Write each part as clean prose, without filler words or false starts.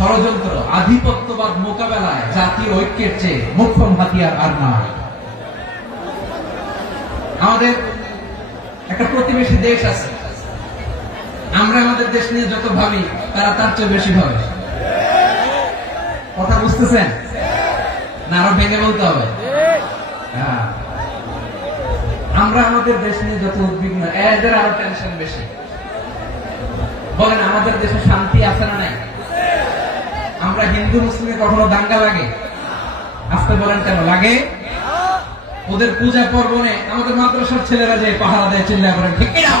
ষড়যন্ত্র, আধিপত্যবাদ মোকাবেলায় জাতীয় ঐক্যের চেয়ে মোক্ষম হাতিয়ার আর নয়। আমাদের একটা প্রতিবেশী দেশ আছে, আমরা আমাদের দেশ নিয়ে যত ভাবি তারা তার চেয়ে বেশি ভাবে। কথা বুঝতেছেন না? আরো ভেঙে বলতে হবে। হ্যাঁ, আমরা আমাদের দেশ নিয়ে যত উদ্বিগ্ন, এদের আরো টেনশন বেশি। বলেন, আমাদের দেশে শান্তি আছে না নাই? আমরা হিন্দু মুসলিমে কখনো দাঙ্গা লাগে? আসতে বলেন কেন লাগে? ওদের পূজা পর্বণে আমাদের মাদ্রাসার ছেলেরা যে পাহারা দেয়, চিল্লা করেন ঠিক কিনা?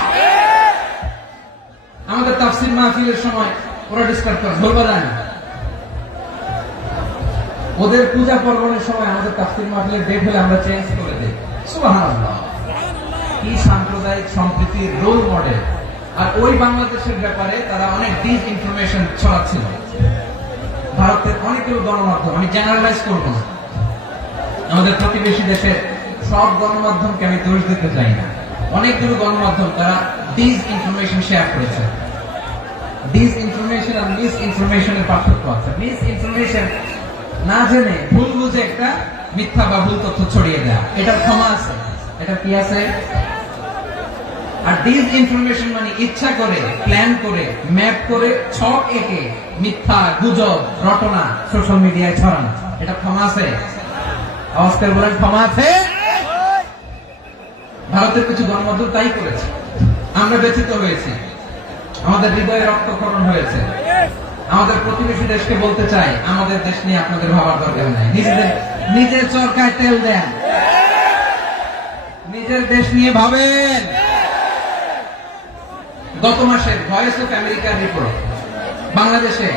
আমাদের তাফসীর মাহফিলের সময় ওরা ডিস্টার্ব করে, বলবা যায় না। ওদের পূজা পর্বণের সময় আমাদের তাফসীর মাহফিলের ডেট হলে আমরা চেঞ্জ করে দিই। সুবহানাল্লাহ, কি সাম্প্রদায়িক সম্প্রীতির রোল মডেল। আর ওই বাংলাদেশের ব্যাপারে তারা অনেক ডিস ইনফরমেশন ছড়াচ্ছিল। ভারতের অনেকগুলো গণমাধ্যম, আমি জেনারেলাইজ করব না, আমাদের প্রতিবেশী দেশের সব গণমাধ্যমকে আমি দোষ দিতে চাই না, অনেকগুলো গণমাধ্যম তারা ডিস ইনফরমেশন শেয়ার করেছে। ডিস ইনফরমেশন আর মিস ইনফরমেশনের পার্থক্য আছে। মিস ইনফরমেশন না জেনে ভুল বুঝে একটা মিথ্যা বা ভুল তথ্য ছড়িয়ে দেয়া, এটার ক্ষমা আছে, এটা কি আছে। আর ডিস ইনফরমেশন মানে ইচ্ছা করে, প্ল্যান করে, ম্যাপ করে, ছক এঁকে মিথ্যা, গুজব, রটনা সোশ্যাল মিডিয়ায় ছড়ানো, এটা ক্ষমা আছে? আওয়াজ করে বলেন, ক্ষমা আছে? ভারতের কিছু গণমাধ্যম তাই করেছে, আমরা ব্যথিত হয়েছি, আমাদের হৃদয়ে রক্তক্ষরণ হয়েছে। আমাদের প্রতিবেশী দেশকে বলতে চাই, আমাদের দেশ নিয়ে আপনাদের ভাবার দরকার নাই, নিজের চরকায় তেল দেন, নিজের দেশ নিয়ে ভাবেন। গত মাসের ভয়েস অফ আমেরিকার রিপোর্ট, বাংলাদেশে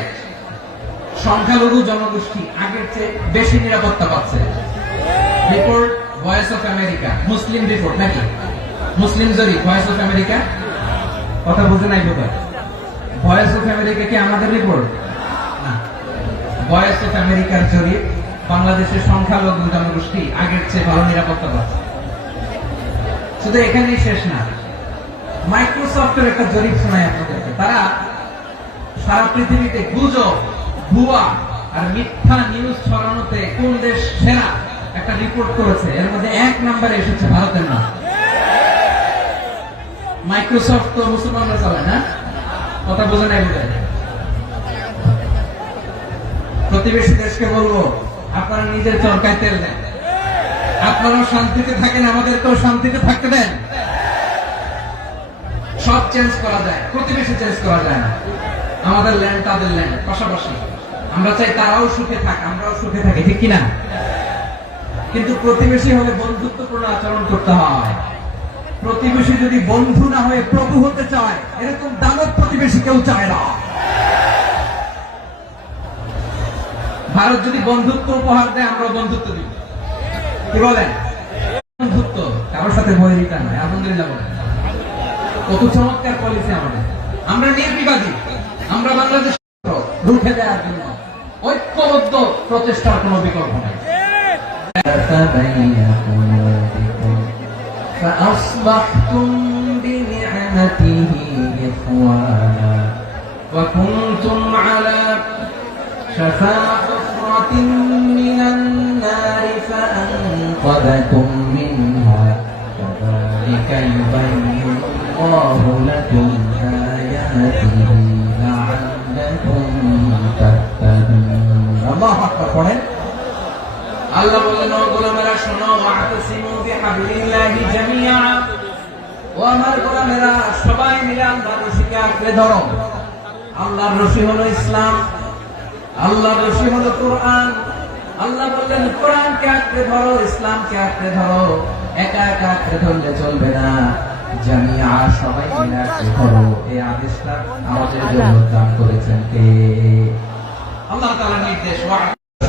সংখ্যালঘু জনগোষ্ঠী আগের চেয়ে বেশি নিরাপত্তা পাচ্ছে। Report voice of America, Muslim report নাকি? মুসলিম জরিপ, ভয়েস অফ আমেরিকা। কথা বুঝে নাই বোধ হয়। ভয়েস অফ আমেরিকা কি আমাদের রিপোর্ট না? ভয়েস অফ আমেরিকার জরিপ, বাংলাদেশের সংখ্যালঘু জনগোষ্ঠী আগের চেয়ে ভালো নিরাপত্তা পাচ্ছে। শুধু এখানেই শেষ না, মাইক্রোসফটের একটা জরিপ শোনায় আপনাদেরকে। তারা সারা পৃথিবীতে গুজব, ভুয়া আর মিথ্যা নিউজ ছড়ানোতে কোন দেশ সেরা একটা রিপোর্ট করেছে। এর মধ্যে 1 নম্বরে এসেছে ভারতের নাম। মাইক্রোসফট তো মুসলমানরা চালায় না? কথা বোঝে নাই বোধ হয়। প্রতিবেশী দেশকে বলবো, আপনারা নিজের চরকায় তেল দেন, আপনারাও শান্তিতে থাকেন, আমাদেরকেও শান্তিতে থাকতে দেন। সব চেঞ্জ করা যায়, প্রতিবেশী চেঞ্জ করা যায় না। আমাদের ল্যান্ড তাদের ল্যান্ড, পাশাপাশি। আমরা চাই তারাও সুখে থাক, আমরাও সুখে থাকি, ঠিক কিনা? কিন্তু প্রতিবেশী হলে বন্ধুত্বপূর্ণ আচরণ করতে হয়। প্রতিবেশী যদি বন্ধু না হয়ে প্রভু হতে চায়, এরকম দানব প্রতিবেশী কেউ চায় না। ভারত যদি বন্ধুত্ব উপহার দেয়, আমরা বন্ধুত্ব দিব। কি বলেন? বন্ধুত্ব কারোর সাথে বৈরিতা নয়। আলহামদুলিল্লাহ বলেন, কত চমৎকার পলিসি আমাদের। আমরা নির্বিবাদী, আমরা বাংলাদেশ রুখে দেওয়ার জন্য ঐক্যবদ্ধ প্রচেষ্টার কোন বিকল্প নাই। فأصبحتم بنعمته إخوانا وكنتم على شفا حفرة من النار فأنقذكم منها كذلك يبين الله لكم آياته لعلكم تهتدون. الله أكبر. পড়েন। আল্লাহ বললেন, ও গোলামেরা শোনো, ওয়াতাসিমু বিহাবলিল্লাহি জামিআ, ও আমার গোলামেরা সবাই মিলে আল্লাহর রশিকে আঁকড়ে ধরো। আল্লাহর রশি হলো ইসলাম, আল্লাহর রশি হলো কোরআন। আল্লাহ বললেন, কোরআনকে আঁকড়ে ধরো, ইসলামকে আঁকড়ে ধরো। একা একা আঁকড়ে ধরলে চলবে না, জামিআ সবাই মিলে আঁকড়ে ধরো। এই আদেশটা আমাদের জন্য দান করেছেন কে? আল্লাহ তাআলার নির্দেশ।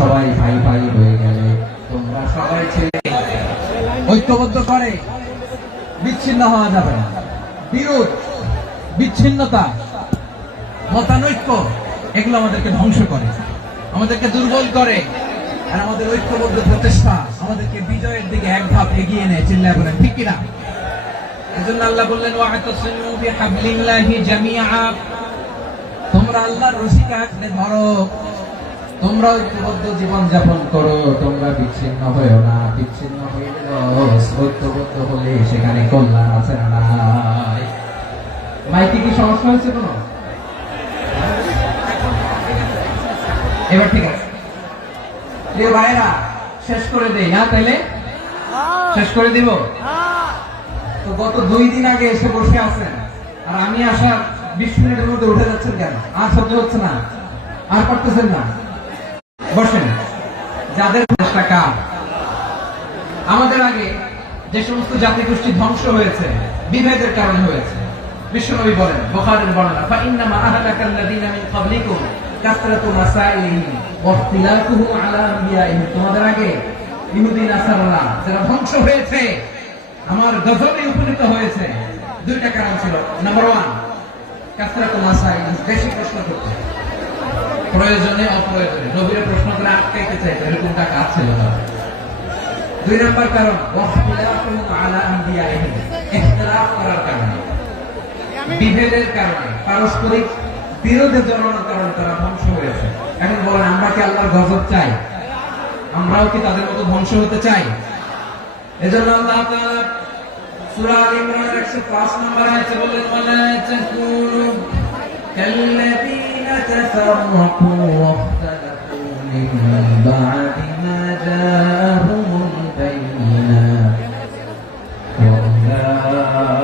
সবাই ভাই ভাই হয়ে গেলে তোমরা সবাই ছেলে ঐক্যবদ্ধ করে বিচ্ছিন্ন হওয়া যাবে না। বিরোধ, বিচ্ছিন্নতা, মতানৈক্য এগুলো আমাদেরকে ধ্বংস করে, আমাদেরকে দুর্বল করে। আর আমাদের ঐক্যবদ্ধ প্রচেষ্টা আমাদেরকে বিজয়ের দিকে এক ধাপ এগিয়ে নেয়। চিল্লায় বলেন ঠিক কিনা? এজন্য আল্লাহ বললেন, ওয়াতাসিমু বিহাবলিল্লাহি জামিআ, তোমরা তোমরা আল্লাহর রশিকে আঁকড়ে ধরো, তোমরা ঐক্যবদ্ধ জীবন যাপন করো, তোমরা বিচ্ছিন্ন হয়েও না। বিচ্ছিন্ন হইলেও ঐক্যবদ্ধ হলে সেখানে কল্যাণ আছে না নাই? মাইকে কি সমস্যা হয়েছে কোনো? এবার ঠিক আছে প্রিয় ভাইরা, শেষ করে দেই না তাইলে? শেষ করে দিব তো? গত 2 দিন আগে এসে বসে আছেন, আর আমি আসার 20 মিনিটের মধ্যে উঠে যাচ্ছেন কেন? আর সহ্য হচ্ছে না? আর পারতেছেন না? বসেন। যাদের টাকা আমাদের আগে যে সমস্ত জাতি গোষ্ঠী ধ্বংস হয়েছে বিভেদের কারণে হয়েছে, বিশ্বনবী বলেন বুখারীর বর্ণনা, ফাইন্নামা আহলাকাল্লাযীনা মিন ক্বাবলিকুম কাসরাতু মাসাইলিহিম ওয়া ইখতিলাফুহুম আলা আনবিয়াইহিম। তোমাদের আগে ইহুদি নাসারারা যারা ধ্বংস হয়েছে, আমার গজবে উপনীত হয়েছে, 2টা কারণ ছিল। নাম্বার 1, কাসরাতু মাসাইলিহিম, বেশি প্রশ্ন করতে, প্রয়োজনে অপ্রয়োজনে নবীর প্রশ্ন করে আটকাইতে চাইতো, এরকমটা কাজ ছিল না। 2 নম্বর কারণ ওয়াখতিলাফুহুম আলা আনবিয়াইহিম, ইখতিলাফ করার কারণে, বিভেদের কারণে, পারস্পরিক বিরোধের জন্মানোর কারণে তারা ধ্বংস হয়েছে। এখন বলেন, আমরা কি আল্লাহর গজব চাই? আমরাও কি তাদের মতো ধ্বংস হতে চাই? এজন্য আল্লাহ তাআলা সূরা আল ইমরানের 105 নম্বর আয়াতে বলেন, ওয়ালা তাকুনু কাল্লাযীনা তাফাররাকু ওয়াখতালাফু মিন বা'দি মা জাআহুমুল বায়িনাত ওয়া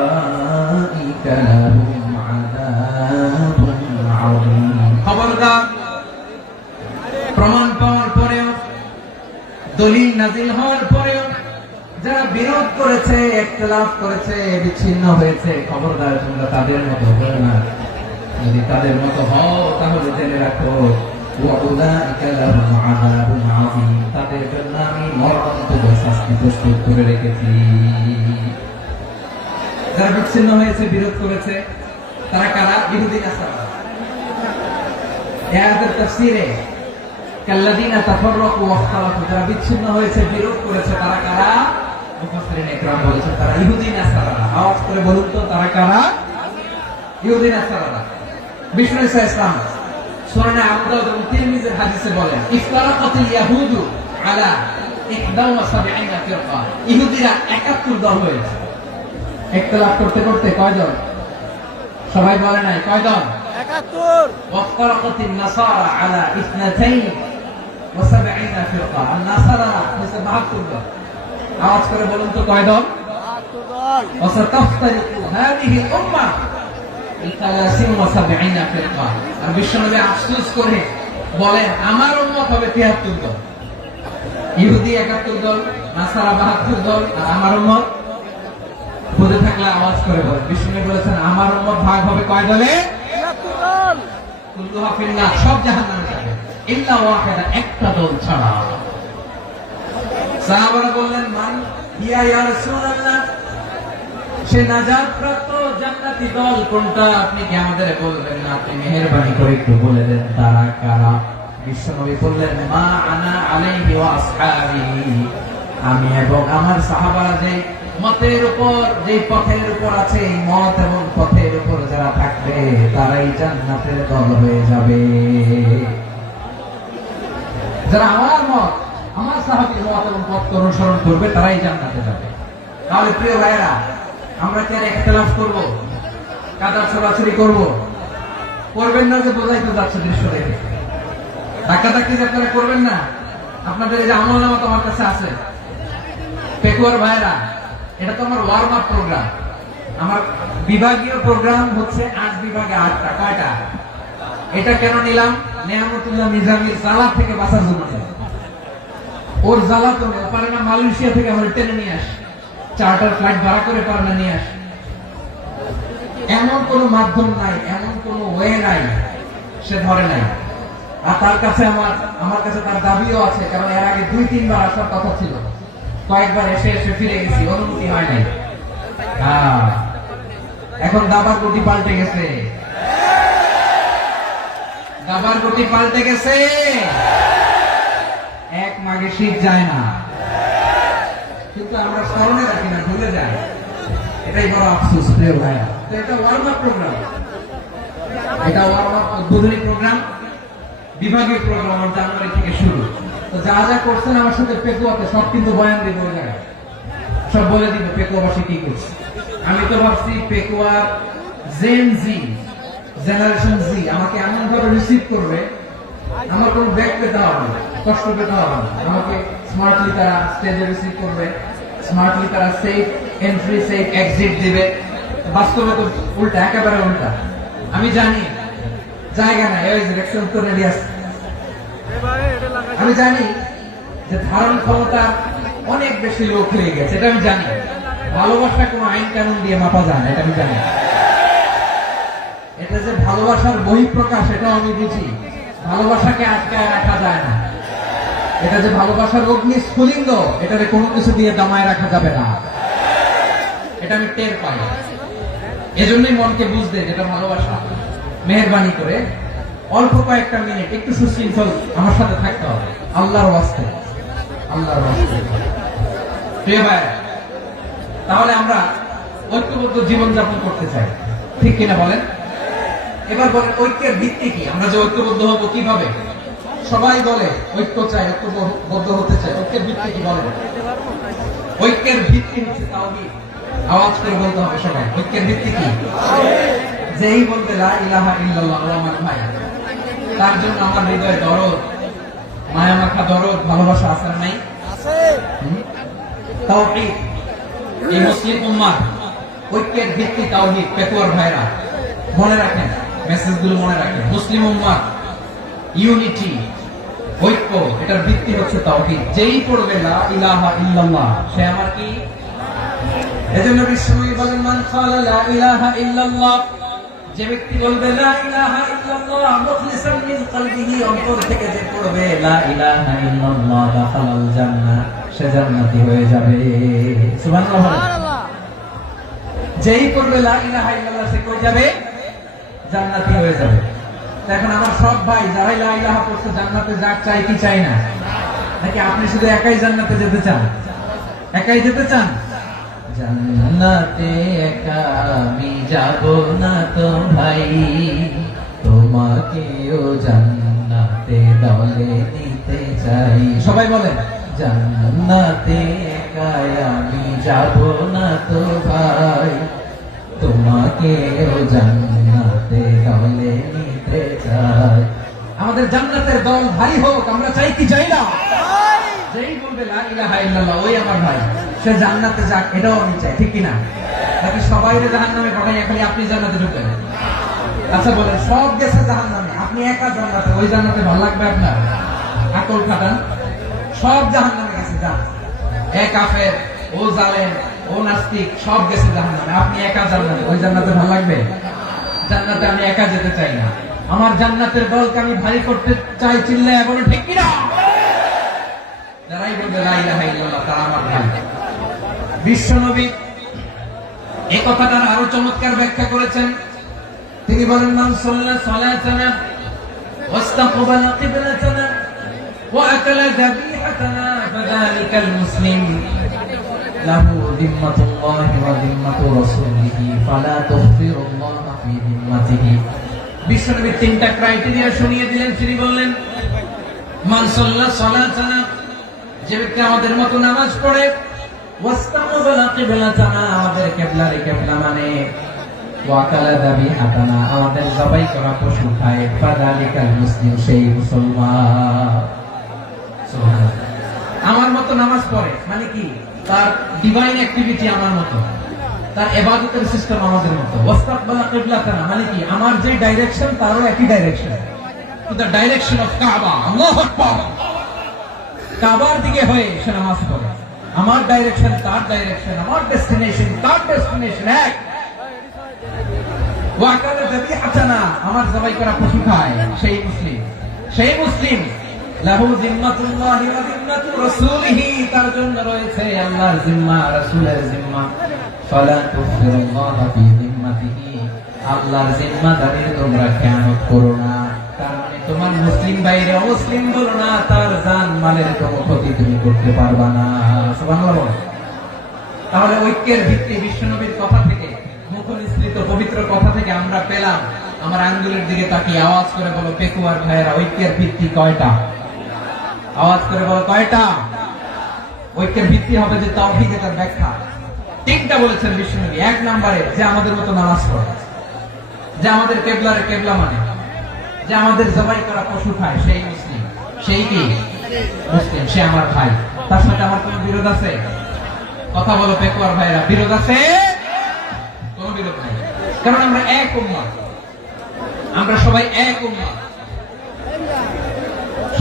উলাইকা লাহুম আযাবুন আযীম। খবরদার, প্রমাণ পাওয়ার পরেও, দলিল নাজিল হওয়ার পরেও যারা বিরোধ করেছে, ইখতিলাফ করেছে, বিচ্ছিন্ন হয়েছে, খবরদার তোমরা তাদের মতো হও না। যদি তাদের মতো হও তাহলে জেনে রাখো ওয়া উলাইকা লাহুম আযাবুন আযীম, তাদের জন্য আমি মরণান্তর শাস্তি প্রস্তুত করে রেখেছি। যারা বিচ্ছিন্ন হয়েছে, বিরোধ করেছে, তারা কারা? ইহুদি নাসারা। এই আয়াতের তাফসীরে কাল্লাযীনা তাফাররাকু ওয়াখতালাফু, যারা বিচ্ছিন্ন হয়েছে, বিরোধ করেছে, তারা কারা? মুফাসসিরিন ইকরাম বলেছেন তারা ইহুদি নাসারা। আওয়াজ করে বলুন তো, তারা কারা? ইহুদি নাসারা। বিষ্ণু ঈসা ইসলাম সুনান আবু দাউদ এবং তিরমিজির হাদিসে বলেন, ইফতারাকাতিল ইয়াহুদু আলা 71 ফিরকা, ইহুদিরা 71 দল হয়েছে। ইখতিলাফ করতে করতে কয় দল? সবাই বলে নাই, কয় দল? 71। ওয়াফতারাকাতিন নাসারা আলা 72 ফিরকা, আর নাসারারা হচ্ছে 72 দল। আওয়াজ করে বলুন তো, কয় দল? 72 দল। ওয়াসাতাফতারিকু হাদিহিল উম্মাহ 73 ফিরকা, আর বিশ্বনবী আফসোস করে বলেন, আমার উম্মত হবে 73 দল। ইহুদি 71 দল, নাসারা 72 দল, আর আমার উম্মত বুঝে থাকলে আওয়াজ করে বলেন। বিশ্বনবী বলেছেন, আমার উম্মত ভাগ হবে কয় দলে? 73 দল। কুল্লুহা ফিন্নার, সব জাহান্নামে যাবে ইল্লা ওয়াহিদা, একটা দল ছাড়া। সাহাবারা বললেন, মান হিয়া ইয়া রাসূলুল্লাহ, সে নাজাত প্রাপ্ত জান্নাতি দল কোনটা? আপনি কি আমাদের বলবেন না? আপনি মেহেরবানি করে একটু বলে দেন তারা কারা। বিশ্বনবী বললেন, মা আনা আলাইহি ওয়া আসহাবি, আমি এবং আমার সাহাবারা যে মতের উপর, যে পথের উপর আছে, এই মত এবং পথের উপর যারা থাকবে তারাই জান্নাতের দল হয়ে যাবে। যারা আমার মত, আমার সাহাবীর মত এবং পথ অনুসরণ করবে তারাই জান্নাতে যাবে। তাহলে প্রিয় ভাইরা, আমরা কি আর ইখতিলাফ করব? কাদা ছড়াছড়ি করব? করবেন না, যে বোঝাই তো যাচ্ছে দৃশ্য দেখে। ধাক্কাধাক্কি যে আপনারা করবেন না। আপনাদের এই যে আমলনামা আমার কাছে আছে, পেকুয়ার ভাইরা, এটা তো আমার ওয়ার্ম আপ প্রোগ্রাম। আমার বিভাগীয় প্রোগ্রাম হচ্ছে 8 বিভাগে 8টা। কয়টা? এটা কেন নিলাম? নেয়ামতুল্লাহ নিজামীর জ্বালা থেকে বাঁচার জন্য। ওর জ্বালা তো পারে না, মালয়েশিয়া থেকে আমরা টেনে নিয়ে আসি, চার্টার ফ্লাইট ভাড়া করে পারে না নিয়ে আসি। এমন কোন মাধ্যম নাই, এমন কোন ওয়ে নাই, সে ধরে নাই। আর তার কাছে আমার কাছে তার দাবিও আছে, কারণ এর আগে 2-3 বার আসার কথা ছিল, কয়েকবার এসে এসে ফিরে গেছি, অনুমতি হয় নাই। এখন দাবার গুটি পাল্টে গেছে, দাবার গুটি পাল্টে গেছে। এক মাঘে শীত যায় না, কিন্তু আমরা স্মরণে রাখি না, ভুলে যাই। এটাই বড় আফসোস প্রিয় ভাইয়া। তো এটা ওয়ার্ম আপ প্রোগ্রাম। এটা আমার উদ্বোধনী প্রোগ্রাম, বিভাগীয় প্রোগ্রাম আমার জানুয়ারি থেকে শুরু। তো যা যা করছেন আমার সাথে পেকুয়াতে সব কিন্তু বয়ান দিব ওই জায়গায়, সব বলে দিব পেকুয়াবাসী কি করছে। আমি তো ভাবছি পেকুয়ার জেন জি, জেনারেশন জি আমাকে এমন ভাবে রিসিভ করবে, আমার কোনো ব্যাক পেতে হবে না, কষ্ট পেতে হবে না। আমাকে স্মার্টলি তারা স্টেজে রিসিভ করবে, স্মার্টলি তারা সেফ এন্ট্রি সেফ এক্সিট দিবে। বাস্তবে তো উল্টা, একেবারে উল্টা। আমি জানি জায়গা নাই, ওই যে রেকশন তো রেডি আছে। আমি জানি যে ধারণ ক্ষমতা অনেক বেশি লোক হয়ে গেছে, এটা আমি জানি। ভালোবাসা কোনো আইন কানুন দিয়ে মাপা যায় না, এটা আমি জানি। এটা যে ভালোবাসার বহিঃপ্রকাশ, এটাও আমি বুঝি। ভালোবাসাকে আটকায় রাখা যায় না। এটা যে ভালোবাসার অগ্নি স্ফুলিঙ্গ, এটাকে কোনো কিছু দিয়ে দামায় রাখা যাবে না, এটা আমি টের পাই। এজন্যই মনকে বুঝতে যেটা ভালোবাসা। মেহেরবানি করে অল্প কয়েকটা মিনিট একটু সুশৃঙ্খল আমার সাথে থাকতে হবে, আল্লাহর ওয়াস্তে, আল্লাহর ওয়াস্তে। প্রিয় ভাই, তাহলে আমরা ঐক্যবদ্ধ জীবনযাপন করতে চাই, ঠিক কিনা বলেন? এবার বলেন ঐক্যের ভিত্তি কি? আমরা যে ঐক্যবদ্ধ হবো কিভাবে? সবাই বলে ঐক্য চাই, ঐক্যবদ্ধ হতে চাই। ঐক্যের ভিত্তি কি বলেন? ঐক্যের ভিত্তি হচ্ছে তাওহীদ। আওয়াজ করে বলতে হবে সবাই, ঐক্যের ভিত্তি কি? যেই বলবে লা ইলাহা ইল্লাল্লাহ, ও আমার ভাই, তার জন্য আমার হৃদয়ে দরদ, মায়া মাখা দরদ, ভালোবাসা আছে না নাই? আছে। তাওহীদ। এই মুসলিম উম্মাহ ঐক্যের ভিত্তি তাওহীদ। পেকুয়ার ভাইরা মনে রাখেন, মেসেজগুলো মনে রাখেন। মুসলিম উম্মাহ ইউনিটি, ঐক্য, এটার ভিত্তি হচ্ছে তাওহীদ। যেই পড়বে লা ইলাহা ইল্লাল্লাহ, সে আমার কি? এজন্য বিশ্বনবী বলেন, মান ক্বালা লা ইলাহা ইল্লাল্লাহ, যে ব্যক্তি বলবে লা ইলাহা ইল্লাল্লাহ মুখলিসান মিন কলবিহি, অন্তর থেকে যে পড়বে লা ইলাহা ইল্লাল্লাহ, দাখালাল জান্নাহ, সে জান্নাতি হয়ে যাবে। সুবহানাল্লাহ। যেই পড়বে লা ইলাহা ইল্লাল্লাহ, সে কই যাবে? জান্নাতি হয়ে যাবে। এখন আমার সব ভাই যারাই লা ইলাহা পড়ছে জান্নাতে যাক, চাই কি চাই না? নাকি আপনি শুধু একাই জান্নাতে যেতে চান? একাই যেতে চান? জান্নাতে একা আমি যাব না তো ভাই, তোমাকেও জান্নাতে দলে নিতে চাই। সবাই বলেন, জান্নাতে একা আমি যাব না তো ভাই, তোমাকেও জান্নাতে দলে নিতে চাই। আমাদের জান্নাতের দল ভারী হোক, আমরা চাই কি চাই না? যেই বলবে লা ইলাহা ইল্লাল্লাহ, ওই আমার ভাই, সে জান্নাতে যাক, এটাও আমি চাই, ঠিক কিনা? নাকি সবাই জাহান্নামে পাঠাই, খালি আপনি জান্নাতে ঢুকবেন? আচ্ছা বলেন, সব গেছে জাহান্নামে, আপনি একা জান্নাতে, ওই জান্নাতে ভালো লাগবে আপনার? আকল খাটান। সব জাহান্নামে গেছে, যান। এ কাফের, ও জালেম, ও নাস্তিক, সব গেছে জাহান্নামে, আপনি একা জান্নাতে, ওই জান্নাতে ভালো লাগবে? জান্নাতে আমি একা যেতে চাই না, আমার জান্নাতের দলকে আমি ভারী করতে চাই। চিল্লায় বলো ঠিক কিনা? যারাই বলবে লা ইলাহা ইল্লাল্লাহ, তারা আমার ভাই। বিশ্বনবী এই কথাটার আরো চমৎকার ব্যাখ্যা করেছেন। তিনি বলেন, মান সাল্লা সালাতানা ওয়াস্তাকবালা কিবলাতানা ওয়া আকালা যাবিহাতানা ফাযালিকাল মুসলিম লাহু যিম্মাতুল্লাহি ওয়া যিম্মাতু রাসূলিহি ফালা তুগফিরুল্লাহ ফি যিম্মাতিহি। বিশ্বনবী তিনটা ক্রাইটেরিয়া শুনিয়ে দিলেন। তিনি বললেন, মান সাল্লা সালাতানা, যে ব্যক্তি আমাদের মতো নামাজ পড়ে, ওয়াস্তাকবালা কিবলাতানা, আমাদের কিবলারে কিবলা মানে, ওয়া আকালা যাবিহাতানা, আমাদের জবাই করা পশু খায়, ফাযালিকাল মুসলিম, সেই মুসলমান। সুবহানাল্লাহ। আমার মতো নামাজ পড়ে মানে কি? তার ডিভাইন অ্যাক্টিভিটি আমার মতো, তার ইবাদতের সিস্টেম আমাদের মতো। ওয়াস্তাকবালা কিবলাতানা মানে কি? আমার যে ডাইরেকশন, তারও একই direction, to the direction of কাবা। আল্লাহু আকবার। কাবার দিকে হয়ে সে নামাজ পড়ে। আমার ডাইরেকশন, তার ডাইরেকশন, আমার ডেস্টিনেশন, তার ডেস্টিনেশন এক। ওয়া আকালা যাবিহাতানা, আমার জবাই করা পশু খায়, সেই মুসলিম। সেই মুসলিম লাহু যিম্মাতুল্লাহি ওয়া যিম্মাতু রাসূলিহি, তার জন্য রয়েছে আল্লাহর জিম্মা, রাসূলের জিম্মা। ফালা তুগফিরুল্লাহ ফি যিম্মাতিহি, আল্লাহর জিম্মাদারির তোমরা খেয়ানত করো না। তার মানে তোমার মুসলিম বাইরে অমুসলিম বলো না, তার জান মালের কোনো ক্ষতি তুমি করতে পারবা না। সুবহানাল্লাহ। তাহলে ঐক্যের ভিত্তি বিশ্বনবীর কথা থেকে, মুখনিসৃত পবিত্র কথা থেকে আমরা পেলাম আমার আঙ্গুলের দিকে তাকিয়ে আওয়াজ করে বলো পেকুয়ার ভাইয়েরা, ঐক্যের ভিত্তি কয়টা? আওয়াজ করে বলো কয়টা? ঐক্যের ভিত্তি হবে যে তাওহীদ, এটার ব্যাখ্যা। তিনটা বলেছেন বিশ্বনবী। এক নম্বরে যে আমাদের মতো নামাজ পড়ে, যে আমাদের কেবলারে কেবলা মানে, যে আমাদের জবাই করা পশু খায়, সেই মুসলিম। সেই কি মুসলিম? সে আমার ভাই। তার সাথে আমার কোন বিরোধ আছে? কথা বলো পেকুয়ার ভাইরা, বিরোধ আছে? কোন বিরোধ নাই, কারণ আমরা এক উম্মাহ, আমরা সবাই এক উম্মাহ।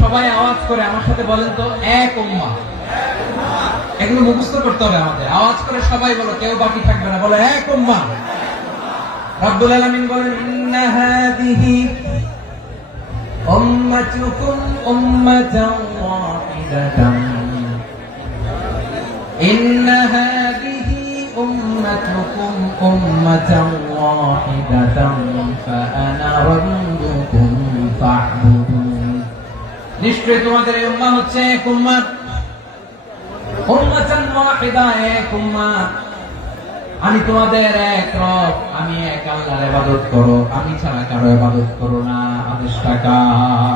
সবাই আওয়াজ করে আমার সাথে বলেন তো, এক উম্মাহ। এগুলো মুখস্থ করতে হবে আমাদের। আওয়াজ করে সবাই বলো, কেউ বাকি থাকবে না, বলো এক উম্মাহ। রব্বুল আলামিন বলেন, ইন্না হাদিহি উম্মাতুকুম উম্মাতান ওয়াহিদাতান, ইন্না হাদিহি উম্মাতুকুম উম্মাতান ওয়াহিদাতান ফাআনা রাব্বুকুম ফা'বুদুন। নিশ্চয়ই তোমাদের এই উম্মাহ হচ্ছে এক উম্মাত, উম্মাতান ওয়াহিদা, এক উম্মাত। আমি তোমাদের এক রব, আমি এক আল্লাহর ইবাদত করো, আমি ছাড়া কারো ইবাদত করো না। আদেশটা কার?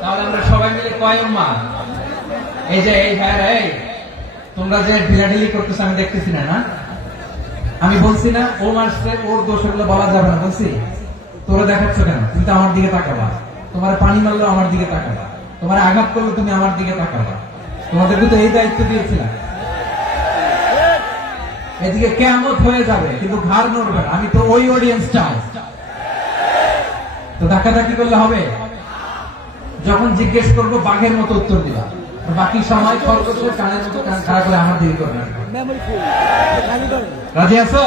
তাহলে আমরা সবাই মিলে কয় উম্মাহ? এই যে এই ভাইরা, এই তোমরা যে ঢিলাঢিলি করতেছ আমি দেখতেছি না, না? আমি বলছি না ও মারছে, ওর দোষ, এগুলো বলা যাবে না বলছি? তোরা দেখাচ্ছ কেন? তুমি তো আমার দিকে তাকাবা। তোমার পানি মারলো আমার দিকে তাকাবা, তোমার আঘাত করলো তুমি আমার দিকে তাকাবা। তোমাদেরকে তো এই দায়িত্ব দিয়েছিলাম। এদিকে কিয়ামত হয়ে যাবে কিন্তু ঘাড় নড়বে না। আমি তো ওই অডিয়েন্স চাই। তো ধাক্কাধাক্কি করলে হবে? যখন জিজ্ঞেস করবো বাঘের মতো উত্তর দিবা, বাকি সময় খরগোশের কানের মতো কান খাড়া করে আমার দিকে করবে। রাজি আছো?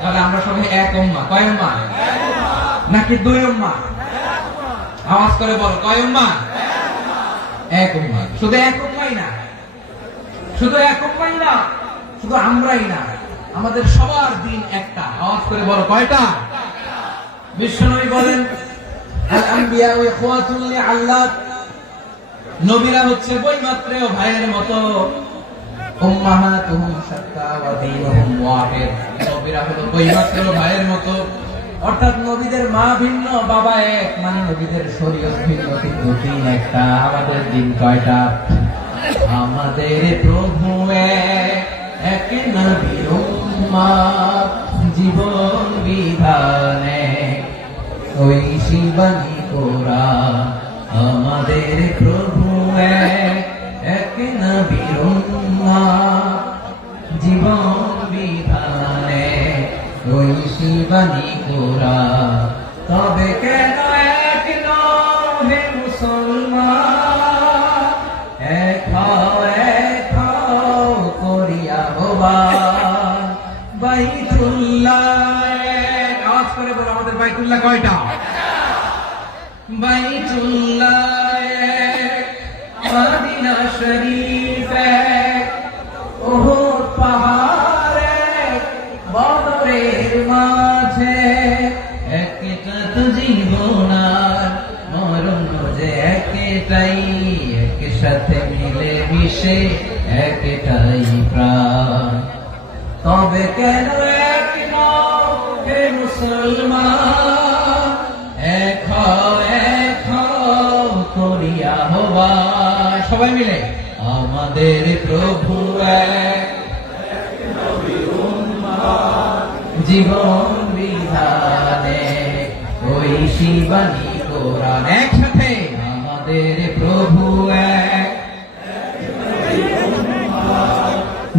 তাহলে আমরা সবাই এক উম্মাহ। কয় উম্মাহ? নাকি দুই উম্মাহ? আওয়াজ করে বল, কয় উম্মাহ? এক উম্মাহ। শুধু এক উম্মাহই না, শুধু এক উম্মাহই না, শুধু আমরাই না, আমাদের সবার দিন একটা। আওয়াজ করে বলো কয়টা? বিশ্বনবী বলেন, আল আম্বিয়া ইখওয়াতুন লিআল্লাত, নবীরা হচ্ছে বৈমাত্রেয় ভাইয়ের মতো। উম্মাহাতুহুম শাত্তা ওয়া দীনুহুম ওয়াহিদ, নবীরা হলো বৈমাত্রেয় ভাইয়ের মতো। অর্থাৎ নবীদের মা ভিন্ন, বাবা এক, মানে নবীদের শরীয়ত ভিন্ন, কিন্তু দিন একটা। আমাদের দিন কয়টা? আমাদের প্রভু এক, নবীর উম্মাহ, জীবন বিধানে ওই শিবানী কোরআন। আমাদের প্রভু এক, নবীর উম্মাহ, জীবন বিধানে ওই শিবানী কোরআন। তবে কেন এক নও হে মুসলমান, এক হও করিয়া আহ্বান বাইতুল্লাহ। আওয়াজ করে বলো, আমাদের বাইতুল্লাহ কয়টা? বাইতুল্লাহ এক, মদিনা শরীফ এক, ওহদ পাহাড় এক, বদরের মাঝে একটা তো জীবন আর মরণ যে একটাই, একসাথে মিলে মিশে একটাই প্রাণ। তবে কেন এক নও হে মুসলমান, এক হও করিয়া আহ্বান। সবাই মিলে, আমাদের প্রভু এক, জীবন বিধানে ওই শিবানী কোরআন। একসাথে, আমাদের প্রভু এক,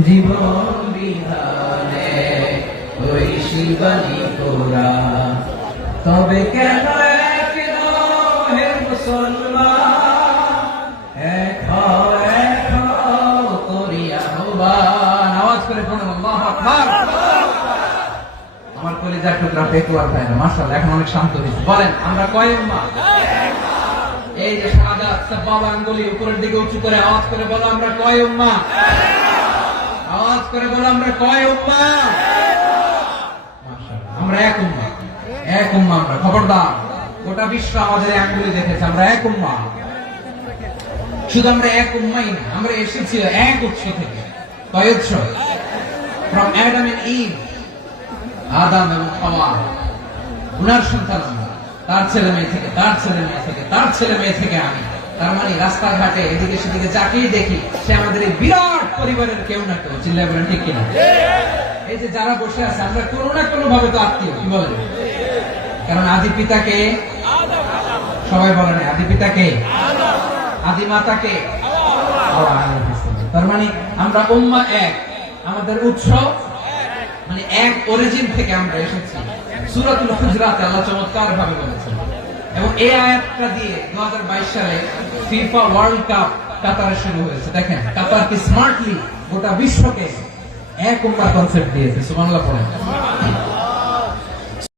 জীবন বিধানে ওই শিবানী কোরআন। তবে কেন এক নও হে মুসলমান, এক হও করিয়া আহ্বান। আওয়াজ করে পড়ুন আল্লাহু আকবার। আমার কলিজার টুকরা পেকুয়ার ভাইরা, মাশাআল্লাহ এখন অনেক শান্ত হয়েছে। বলেন আমরা কয় উম্মাহ? এই যে শাহাদাত, সাবাবা আঙ্গুলি উপরের দিকে উঁচু করে আওয়াজ করে বলো, আমরা কয় উম্মাহ? আওয়াজ করে বলো, আমরা কয় উম্মাহ? মাশাআল্লাহ, আমরা এক উম্মাহ, এক উম্মাহ। আমরা খবরদার, গোটা বিশ্ব আমাদের আঙ্গুলি দেখেছে, আমরা এক উম্মাহ। শুধু আমরা এক উম্মাহই না, আমরা এসেছি এক উৎস থেকে। কয় উৎস? ফ্রম অ্যাডাম এন্ড ইভ, আদম এবং হাওয়া। উনার সন্তান আমরা, তার ছেলে মেয়ে থেকে, তার ছেলে মেয়ে থেকে, তার ছেলে মেয়ে থেকে আমি। তার মানে রাস্তাঘাটে এদিকে সেদিকে যাকেই দেখি সে আমাদের এই বিরাট পরিবারের কেউ না কেউ। চিল্লায় বলেন ঠিক কিনা? এই যে যারা বসে আছে আমরা কোনো না কোনো ভাবে তো আত্মীয়, কি বলেন? কারণ আদি পিতাকে সবাই বলেন, আদি পিতাকে, আদি মাতাকে। তার মানে আমরা উম্মাহ এক, আমাদের উৎস মানে এক অরিজিন থেকে আমরা এসেছি। সূরাতুল হুজরাতে আল্লাহ চমৎকার ভাবে বলেছেন। এবং এই আয়াতটা দিয়ে 2022 সালে ফিফা ওয়ার্ল্ড কাপ কাতারে শুরু হয়েছে। দেখেন কাতার কি স্মার্টলি গোটা বিশ্বকে এক উম্মাহ কনসেপ্ট দিয়েছে। সুবহানাল্লাহ পড়েন।